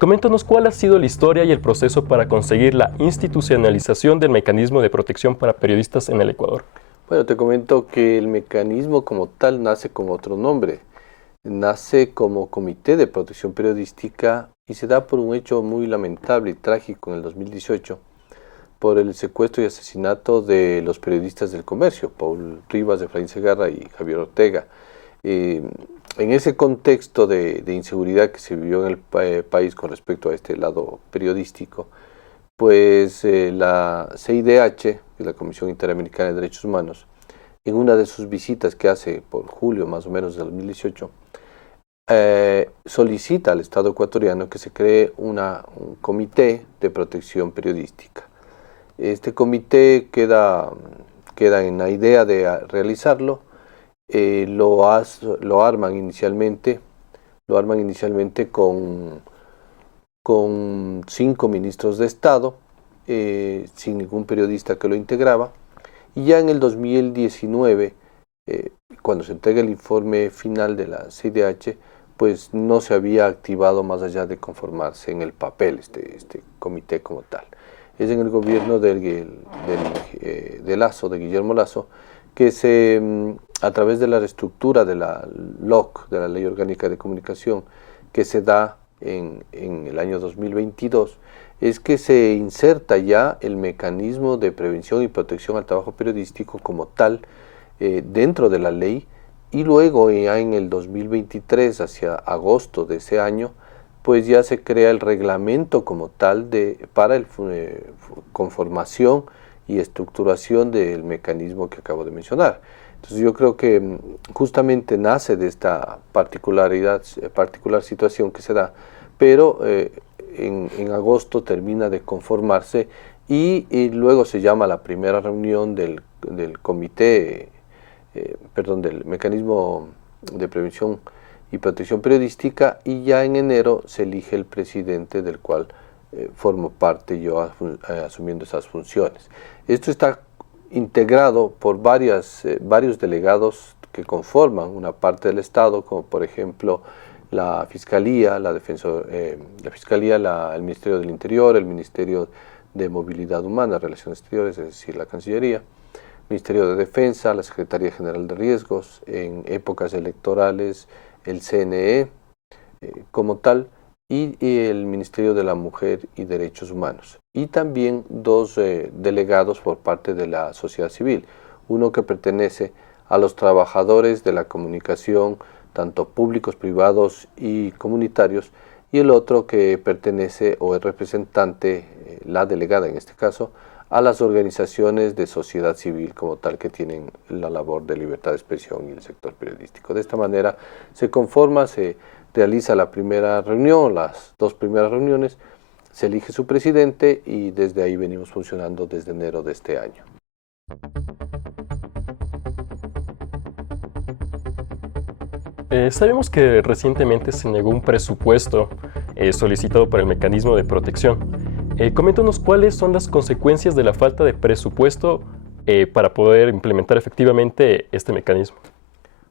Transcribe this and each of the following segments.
Coméntanos cuál ha sido la historia y el proceso para conseguir la institucionalización del mecanismo de protección para periodistas en el Ecuador. Bueno, te comento que el mecanismo como tal nace con otro nombre. Nace como Comité de Protección Periodística y se da por un hecho muy lamentable y trágico en el 2018 por el secuestro y asesinato de los periodistas del comercio, Paul Rivas, Efraín Segarra y Javier Ortega. Eh, en ese contexto de inseguridad que se vivió en el país con respecto a este lado periodístico, pues la CIDH, que es la Comisión Interamericana de Derechos Humanos, en una de sus visitas que hace por julio más o menos del 2018, solicita al Estado ecuatoriano que se cree un comité de protección periodística. Este comité queda en la idea de realizarlo, lo arman inicialmente, con 5 ministros de Estado, sin ningún periodista que lo integraba, y ya en el 2019, cuando se entrega el informe final de la CIDH, pues no se había activado más allá de conformarse en el papel este comité como tal. Es en el gobierno de Lasso, de Guillermo Lasso, que a través de la reestructura de la LOC, de la Ley Orgánica de Comunicación, que se da en el año 2022, es que se inserta ya el mecanismo de prevención y protección al trabajo periodístico como tal dentro de la ley, y luego ya en el 2023, hacia agosto de ese año, pues ya se crea el reglamento como tal para la conformación y estructuración del mecanismo que acabo de mencionar. Entonces yo creo que justamente nace de esta particular situación que se da, pero en agosto termina de conformarse y luego se llama la primera reunión del comité, del mecanismo de prevención y protección periodística, y ya en enero se elige el presidente, del cual formo parte yo asumiendo esas funciones. Esto está integrado por varios delegados que conforman una parte del Estado, como por ejemplo la Fiscalía, la Fiscalía, el Ministerio del Interior, el Ministerio de Movilidad Humana, Relaciones Exteriores, es decir, la Cancillería, Ministerio de Defensa, la Secretaría General de Riesgos, en épocas electorales el CNE como tal, y el Ministerio de la Mujer y Derechos Humanos. Y también dos delegados por parte de la sociedad civil, uno que pertenece a los trabajadores de la comunicación, tanto públicos, privados y comunitarios, y el otro que pertenece o es representante, la delegada en este caso, a las organizaciones de sociedad civil como tal que tienen la labor de libertad de expresión y el sector periodístico. De esta manera se conforma, se realiza la primera reunión, las dos primeras reuniones, se elige su presidente y desde ahí venimos funcionando desde enero de este año. Sabemos que recientemente se negó un presupuesto solicitado para el mecanismo de protección. Coméntanos cuáles son las consecuencias de la falta de presupuesto para poder implementar efectivamente este mecanismo.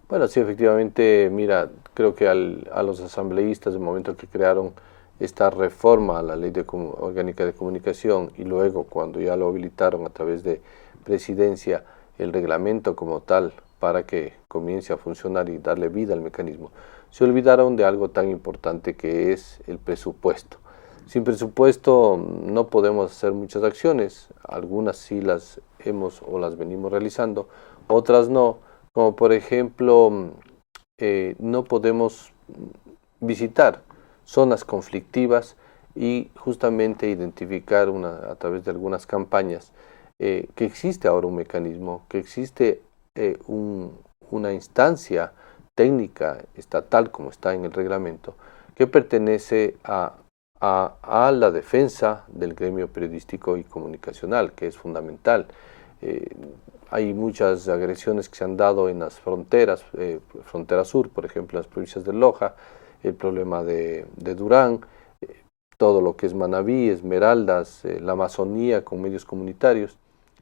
Bueno, sí, efectivamente, mira, creo que a los asambleístas, el momento que crearon esta reforma a la Ley Orgánica de Comunicación, y luego cuando ya lo habilitaron a través de presidencia, el reglamento como tal para que comience a funcionar y darle vida al mecanismo, se olvidaron de algo tan importante que es el presupuesto. Sin presupuesto no podemos hacer muchas acciones, algunas sí las hemos o las venimos realizando, otras no, como por ejemplo no podemos visitar zonas conflictivas y justamente identificar a través de algunas campañas que existe ahora un mecanismo, que existe una instancia técnica estatal, como está en el reglamento, que pertenece a la defensa del gremio periodístico y comunicacional, que es fundamental. Eh, Hay muchas agresiones que se han dado en las fronteras, frontera sur, por ejemplo, en las provincias de Loja, el problema de Durán, todo lo que es Manabí, Esmeraldas, la Amazonía con medios comunitarios,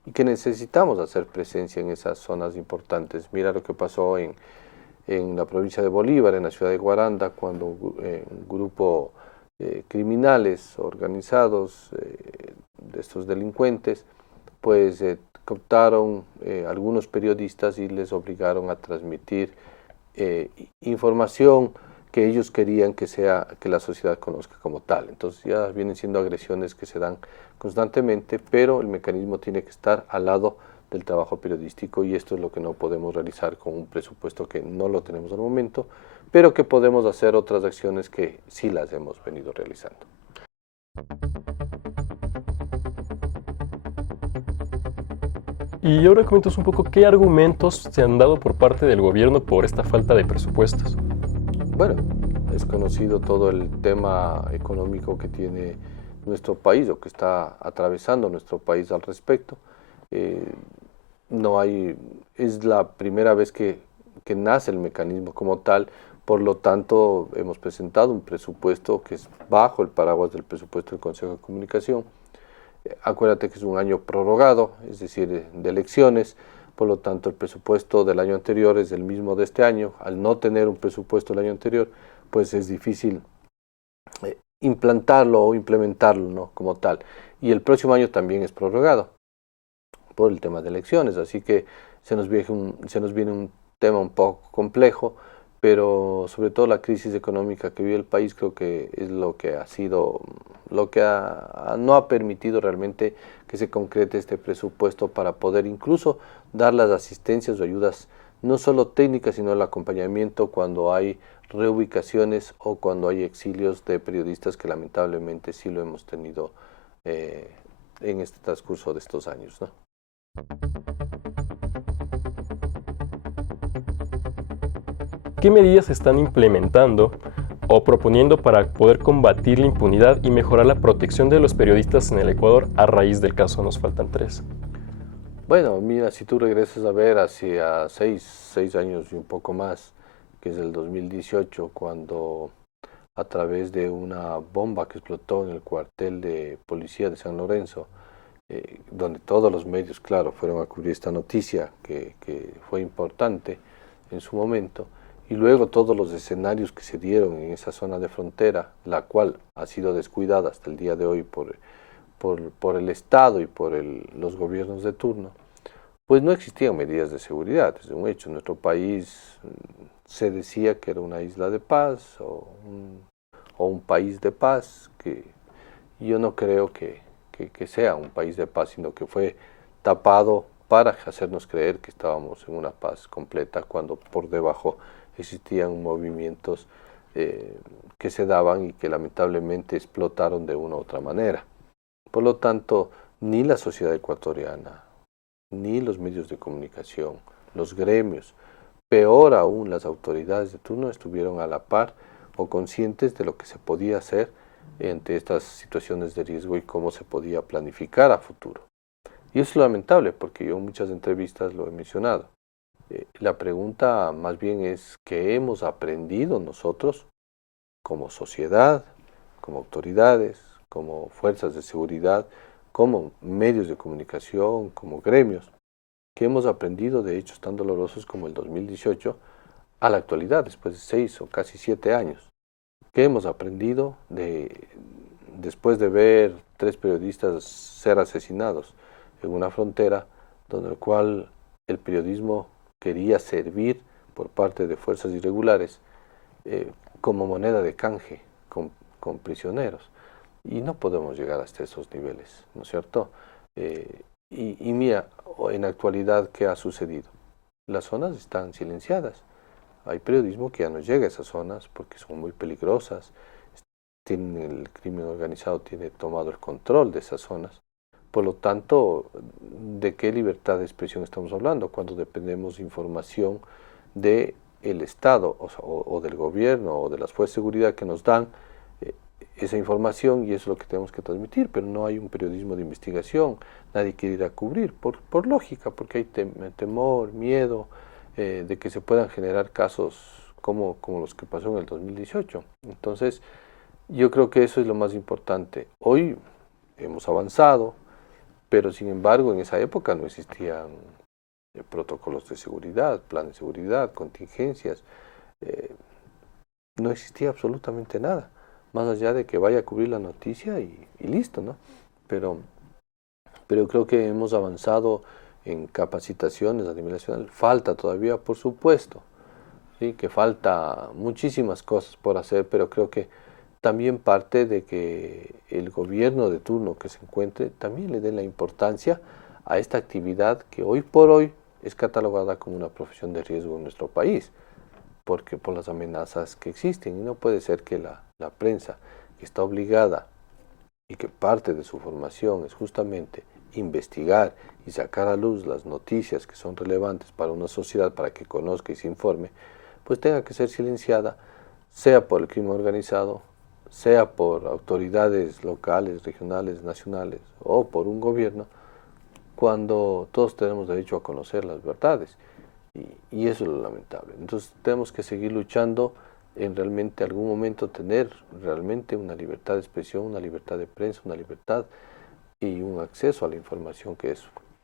y que necesitamos hacer presencia en esas zonas importantes. Mira lo que pasó en la provincia de Bolívar, en la ciudad de Guaranda, cuando un grupo criminales organizados, de estos delincuentes, pues cooptaron algunos periodistas y les obligaron a transmitir información que ellos querían que la sociedad conozca como tal. Entonces ya vienen siendo agresiones que se dan constantemente, pero el mecanismo tiene que estar al lado del trabajo periodístico y esto es lo que no podemos realizar con un presupuesto que no lo tenemos al momento, pero que podemos hacer otras acciones que sí las hemos venido realizando. Y ahora comentas un poco qué argumentos se han dado por parte del gobierno por esta falta de presupuestos. Bueno, es conocido todo el tema económico que tiene nuestro país o que está atravesando nuestro país al respecto. Eh, no hay, es la primera vez que nace el mecanismo como tal, por lo tanto hemos presentado un presupuesto que es bajo el paraguas del presupuesto del Consejo de Comunicación. Acuérdate que es un año prorrogado, es decir, de elecciones, por lo tanto el presupuesto del año anterior es el mismo de este año. Al no tener un presupuesto del año anterior, pues es difícil implantarlo o implementarlo, ¿no?, como tal. Y el próximo año también es prorrogado por el tema de elecciones, así que se nos viene un tema un poco complejo, pero sobre todo la crisis económica que vive el país creo que es lo que ha sido, lo que no ha permitido realmente que se concrete este presupuesto para poder incluso dar las asistencias o ayudas no solo técnicas, sino el acompañamiento cuando hay reubicaciones o cuando hay exilios de periodistas que lamentablemente sí lo hemos tenido en este transcurso de estos años, ¿no? ¿Qué medidas se están implementando o proponiendo para poder combatir la impunidad y mejorar la protección de los periodistas en el Ecuador a raíz del caso Nos Faltan Tres? Bueno, mira, si tú regresas a ver hacia seis años y un poco más, que es el 2018, cuando a través de una bomba que explotó en el cuartel de policía de San Lorenzo, donde todos los medios, claro, fueron a cubrir esta noticia que fue importante en su momento, y luego todos los escenarios que se dieron en esa zona de frontera, la cual ha sido descuidada hasta el día de hoy por el Estado y por los gobiernos de turno, pues no existían medidas de seguridad. Es un hecho, nuestro país se decía que era una isla de paz o un país de paz, que yo no creo que sea un país de paz, sino que fue tapado para hacernos creer que estábamos en una paz completa, cuando por debajo existían movimientos que se daban y que lamentablemente explotaron de una u otra manera. Por lo tanto, ni la sociedad ecuatoriana, ni los medios de comunicación, los gremios, peor aún las autoridades de turno estuvieron a la par o conscientes de lo que se podía hacer ante estas situaciones de riesgo y cómo se podía planificar a futuro. Y eso es lamentable porque yo en muchas entrevistas lo he mencionado. La pregunta más bien es qué hemos aprendido nosotros como sociedad, como autoridades, como fuerzas de seguridad, como medios de comunicación, como gremios, que hemos aprendido de hechos tan dolorosos como el 2018 a la actualidad, después de 6 o casi 7 años. ¿Qué hemos aprendido después de ver 3 periodistas ser asesinados en una frontera, donde el cual el periodismo quería servir por parte de fuerzas irregulares como moneda de canje con prisioneros? Y no podemos llegar hasta esos niveles, ¿no es cierto? Y mira, en la actualidad, ¿qué ha sucedido? Las zonas están silenciadas. Hay periodismo que ya no llega a esas zonas porque son muy peligrosas. El crimen organizado tiene tomado el control de esas zonas. Por lo tanto, ¿de qué libertad de expresión estamos hablando cuando dependemos de información del Estado o del gobierno o de las fuerzas de seguridad que nos dan esa información, y eso es lo que tenemos que transmitir? Pero no hay un periodismo de investigación, nadie quiere ir a cubrir, por lógica, porque hay temor, miedo de que se puedan generar casos como los que pasó en el 2018. Entonces, yo creo que eso es lo más importante. Hoy hemos avanzado, pero sin embargo en esa época no existían protocolos de seguridad, plan de seguridad, contingencias, no existía absolutamente nada. más allá de que vaya a cubrir la noticia y listo, ¿no? Pero, pero creo que hemos avanzado en capacitaciones a nivel nacional. Falta todavía, por supuesto, ¿sí? Que falta muchísimas cosas por hacer, pero creo que también parte de que el gobierno de turno que se encuentre también le dé la importancia a esta actividad que hoy por hoy es catalogada como una profesión de riesgo en nuestro país, porque por las amenazas que existen, y no puede ser que la prensa, que está obligada y que parte de su formación es justamente investigar y sacar a luz las noticias que son relevantes para una sociedad, para que conozca y se informe, pues tenga que ser silenciada, sea por el crimen organizado, sea por autoridades locales, regionales, nacionales o por un gobierno, cuando todos tenemos derecho a conocer las verdades. Y eso es lo lamentable. Entonces tenemos que seguir luchando en realmente algún momento tener realmente una libertad de expresión, una libertad de prensa, una libertad y un acceso a la información que es,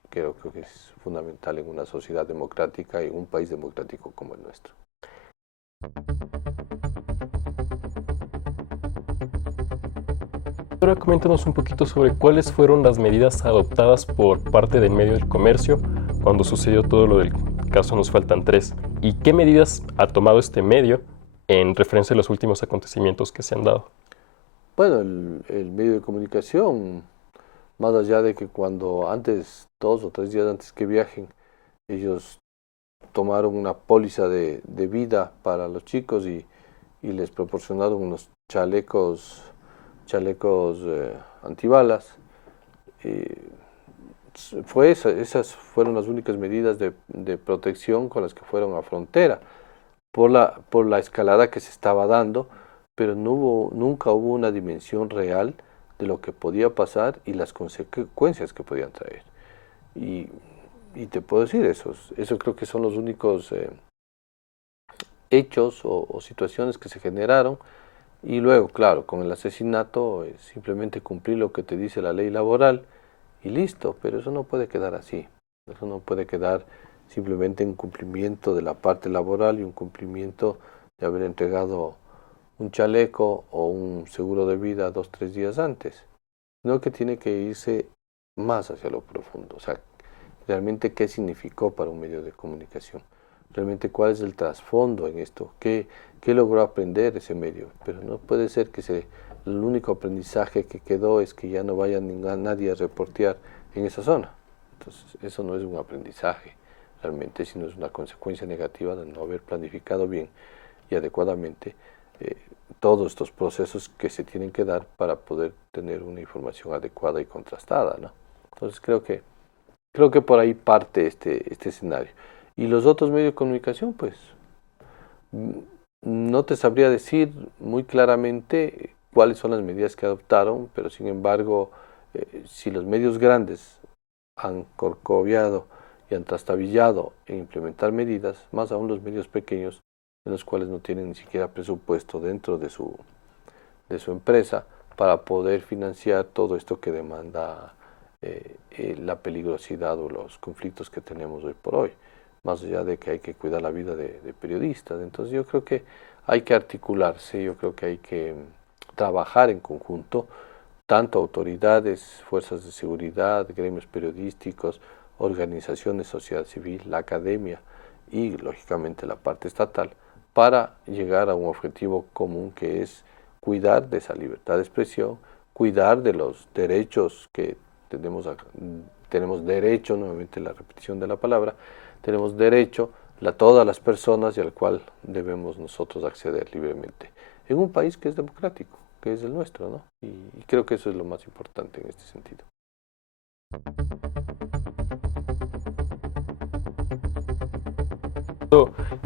creo que es fundamental en una sociedad democrática y en un país democrático como el nuestro. Ahora coméntanos un poquito sobre cuáles fueron las medidas adoptadas por parte del medio del comercio cuando sucedió todo lo del caso Nos Faltan Tres y qué medidas ha tomado este medio en referencia a los últimos acontecimientos que se han dado. Bueno, el medio de comunicación, más allá de que cuando antes, 2 o 3 días antes que viajen, ellos tomaron una póliza de vida para los chicos y les proporcionaron unos chalecos antibalas. Esas fueron las únicas medidas de protección con las que fueron a frontera por la escalada que se estaba dando, pero nunca hubo una dimensión real de lo que podía pasar y las consecuencias que podían traer. Y, y te puedo decir, eso creo que son los únicos hechos o situaciones que se generaron. Y luego, claro, con el asesinato es simplemente cumplir lo que te dice la ley laboral y listo, pero eso no puede quedar así. Eso no puede quedar simplemente en cumplimiento de la parte laboral y un cumplimiento de haber entregado un chaleco o un seguro de vida 2, 3 días antes, sino que tiene que irse más hacia lo profundo. O sea, realmente qué significó para un medio de comunicación, realmente cuál es el trasfondo en esto, qué logró aprender ese medio, pero no puede ser que el único aprendizaje que quedó es que ya no vaya nadie a reportear en esa zona. Entonces, eso no es un aprendizaje realmente, sino es una consecuencia negativa de no haber planificado bien y adecuadamente eh, todos estos procesos que se tienen que dar para poder tener una información adecuada y contrastada, ¿no? Entonces, creo que por ahí parte este escenario. Y los otros medios de comunicación, pues, no te sabría decir muy claramente cuáles son las medidas que adoptaron, pero sin embargo, si los medios grandes han corcoviado y han trastabillado en implementar medidas, más aún los medios pequeños, en los cuales no tienen ni siquiera presupuesto dentro de su empresa para poder financiar todo esto que demanda la peligrosidad o los conflictos que tenemos hoy por hoy, más allá de que hay que cuidar la vida de periodistas. Entonces yo creo que hay que articularse, yo creo que hay que trabajar en conjunto, tanto autoridades, fuerzas de seguridad, gremios periodísticos, organizaciones, sociedad civil, la academia y lógicamente la parte estatal, para llegar a un objetivo común que es cuidar de esa libertad de expresión, cuidar de los derechos que tenemos derecho, nuevamente la repetición de la palabra, tenemos derecho a todas las personas y al cual debemos nosotros acceder libremente, en un país que es democrático, que es el nuestro, ¿no? Y creo que eso es lo más importante en este sentido.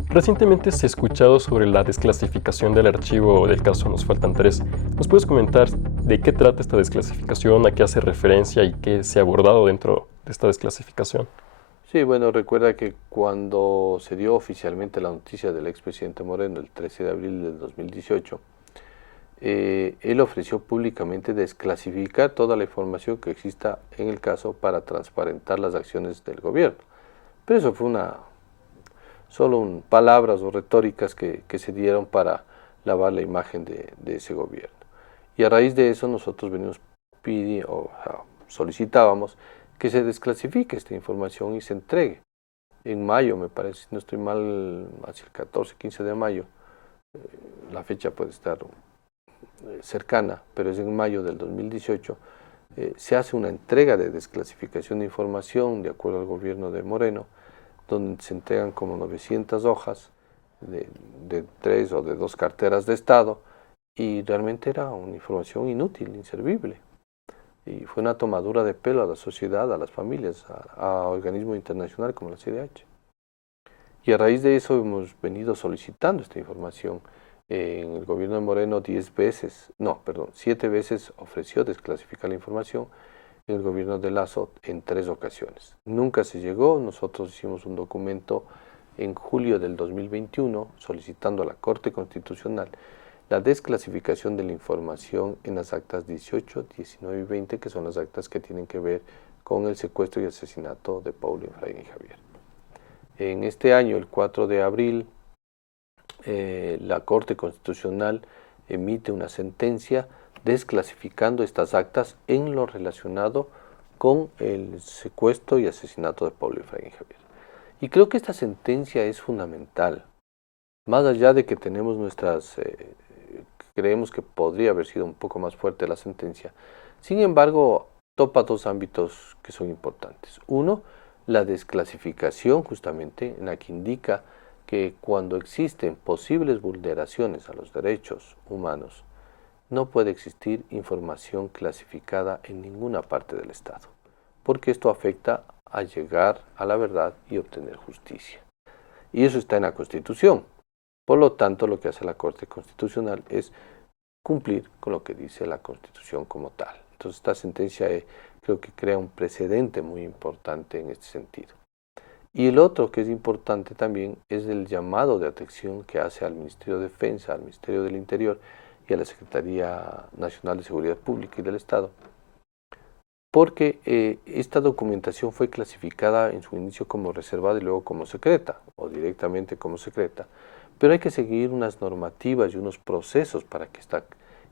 Recientemente se ha escuchado sobre la desclasificación del archivo del caso Nos Faltan Tres. ¿Nos puedes comentar de qué trata esta desclasificación, a qué hace referencia y qué se ha abordado dentro de esta desclasificación? Sí, bueno, recuerda que cuando se dio oficialmente la noticia del expresidente Moreno el 13 de abril del 2018, él ofreció públicamente desclasificar toda la información que exista en el caso para transparentar las acciones del gobierno. Pero eso fue palabras o retóricas que se dieron para lavar la imagen de ese gobierno. Y a raíz de eso nosotros solicitábamos que se desclasifique esta información y se entregue. En mayo, me parece, si no estoy mal, hacia el 14, 15 de mayo, la fecha puede estar cercana, pero es en mayo del 2018, se hace una entrega de desclasificación de información de acuerdo al gobierno de Moreno, donde se entregan como 900 hojas de 3 o de 2 carteras de Estado, y realmente era una información inútil, inservible. Y fue una tomadura de pelo a la sociedad, a las familias, a organismos internacionales como la CIDH. Y a raíz de eso hemos venido solicitando esta información. En el gobierno de Moreno 7 veces ofreció desclasificar la información, en el gobierno de Lasso en 3 ocasiones. Nunca se llegó. Nosotros hicimos un documento en julio del 2021 solicitando a la Corte Constitucional la desclasificación de la información en las actas 18, 19 y 20, que son las actas que tienen que ver con el secuestro y asesinato de Paulo Efraín y Javier. En este año, el 4 de abril, la Corte Constitucional emite una sentencia desclasificando estas actas en lo relacionado con el secuestro y asesinato de Paulo Efraín y Javier. Y creo que esta sentencia es fundamental, más allá de que creemos que podría haber sido un poco más fuerte la sentencia. Sin embargo, topa 2 ámbitos que son importantes. Uno, la desclasificación, justamente, en la que indica que cuando existen posibles vulneraciones a los derechos humanos, no puede existir información clasificada en ninguna parte del Estado, porque esto afecta a llegar a la verdad y obtener justicia. Y eso está en la Constitución. Por lo tanto, lo que hace la Corte Constitucional es cumplir con lo que dice la Constitución como tal. Entonces, esta sentencia creo que crea un precedente muy importante en este sentido. Y el otro que es importante también es el llamado de atención que hace al Ministerio de Defensa, al Ministerio del Interior y a la Secretaría Nacional de Seguridad Pública y del Estado, porque esta documentación fue clasificada en su inicio como reservada y luego como secreta, o directamente como secreta, pero hay que seguir unas normativas y unos procesos para que esta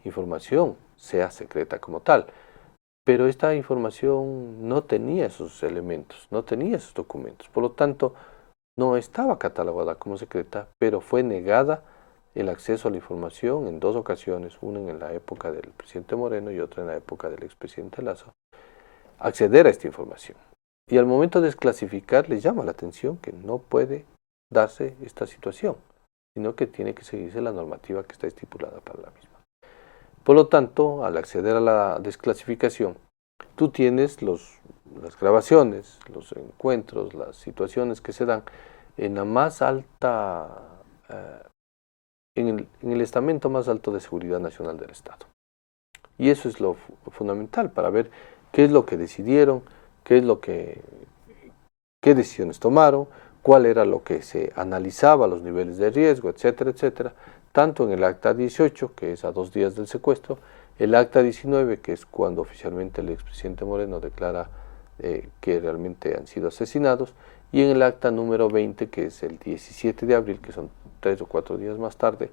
información sea secreta como tal. Pero esta información no tenía esos elementos, no tenía esos documentos. Por lo tanto, no estaba catalogada como secreta, pero fue negada el acceso a la información en 2 ocasiones, una en la época del presidente Moreno y otra en la época del expresidente Lasso, acceder a esta información. Y al momento de desclasificar, les llama la atención que no puede darse esta situación, sino que tiene que seguirse la normativa que está estipulada para la misma. Por lo tanto, al acceder a la desclasificación, tú tienes las grabaciones, los encuentros, las situaciones que se dan en la más alta, en el estamento más alto de seguridad nacional del Estado. Y eso es lo fundamental para ver qué es lo que decidieron, qué decisiones tomaron, cuál era lo que se analizaba, los niveles de riesgo, etcétera, etcétera, tanto en el acta 18, que es a 2 días del secuestro, el acta 19, que es cuando oficialmente el expresidente Moreno declara que realmente han sido asesinados, y en el acta número 20, que es el 17 de abril, que son 3 o 4 días más tarde,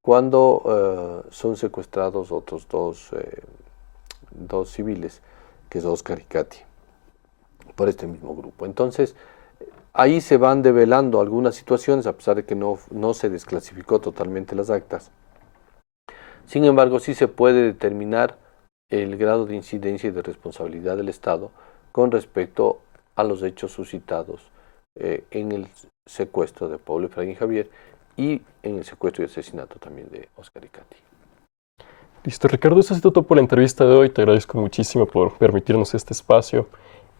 cuando son secuestrados otros dos civiles, que es Oscar y Katy, por este mismo grupo. Entonces, ahí se van develando algunas situaciones, a pesar de que no se desclasificó totalmente las actas. Sin embargo, sí se puede determinar el grado de incidencia y de responsabilidad del Estado con respecto a los hechos suscitados en el secuestro de Paulo Efraín y Javier y en el secuestro y asesinato también de Oscar y Katy. Listo, Ricardo, eso es todo por la entrevista de hoy. Te agradezco muchísimo por permitirnos este espacio.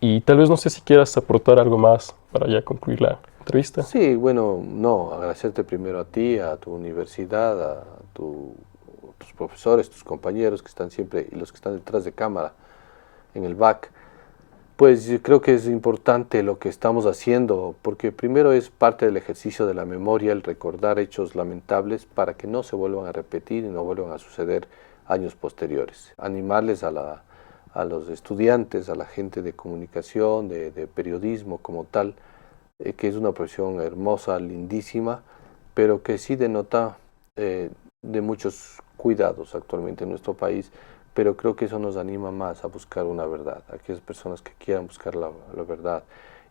Y tal vez no sé si quieras aportar algo más para ya concluir la entrevista. Sí, bueno, no, agradecerte primero a ti, a tu universidad, a tus profesores, tus compañeros que están siempre y los que están detrás de cámara en el back. Pues yo creo que es importante lo que estamos haciendo, porque primero es parte del ejercicio de la memoria, el recordar hechos lamentables para que no se vuelvan a repetir y no vuelvan a suceder años posteriores. Animarles a los estudiantes, a la gente de comunicación, de periodismo como tal, que es una profesión hermosa, lindísima, pero que sí denota de muchos cuidados actualmente en nuestro país, pero creo que eso nos anima más a buscar una verdad, a aquellas personas que quieran buscar la verdad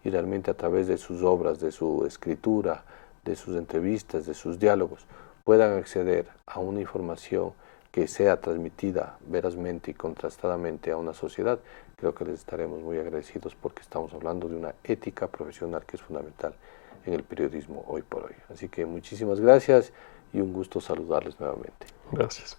y realmente a través de sus obras, de su escritura, de sus entrevistas, de sus diálogos, puedan acceder a una información que sea transmitida verazmente y contrastadamente a una sociedad. Creo que les estaremos muy agradecidos porque estamos hablando de una ética profesional que es fundamental en el periodismo hoy por hoy. Así que muchísimas gracias y un gusto saludarles nuevamente. Gracias.